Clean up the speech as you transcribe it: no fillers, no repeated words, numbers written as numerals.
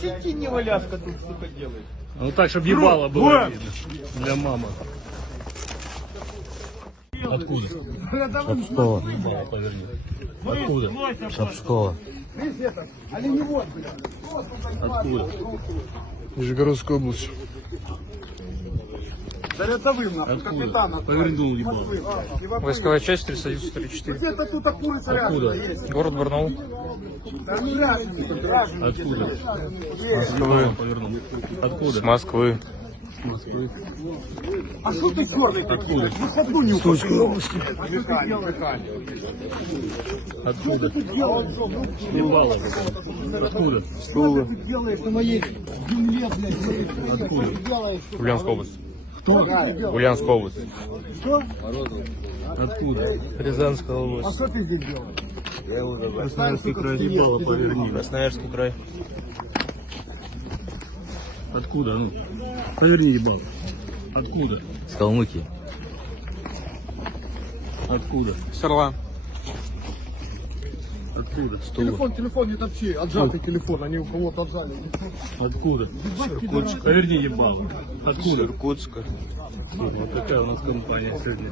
Сиди, не валяшка тут, сука, делает. Ну так, чтобы ебало было видно. Для мамы. Откуда? Шапского. Ебало, поверни. Откуда? Шапского. Откуда? Нижегородская область. За рядовым, нахуй, Откуда? капитана. Повернул ебало. Войсковая часть 3, Союз 34. Где-то тут курица рядом Откуда? есть. Город Барнаул. Да ну рядом. Откуда? Москвы. Повернул. Откуда? С Москвы. С Москвы. А что ты черный? Откуда? Выходу не Тульской области. Откуда? Ебало. Откуда? Тулы. ты делаешь на моей земле, блядь? Откуда? Ульяновская область. Кто? Ульяновская область. Откуда? Рязанская А область. что ты здесь делаешь? Красноярский край. Ебало, поверни. Красноярский край. Откуда? Ну, поверни ебало. Откуда? С Калмыкии. Откуда? Серла. Откуда? Телефон не топчи, отжатый телефон, они у кого-то отжали. Откуда? Поверни ебало. Откуда? Иркутска. Вот такая у нас компания сегодня.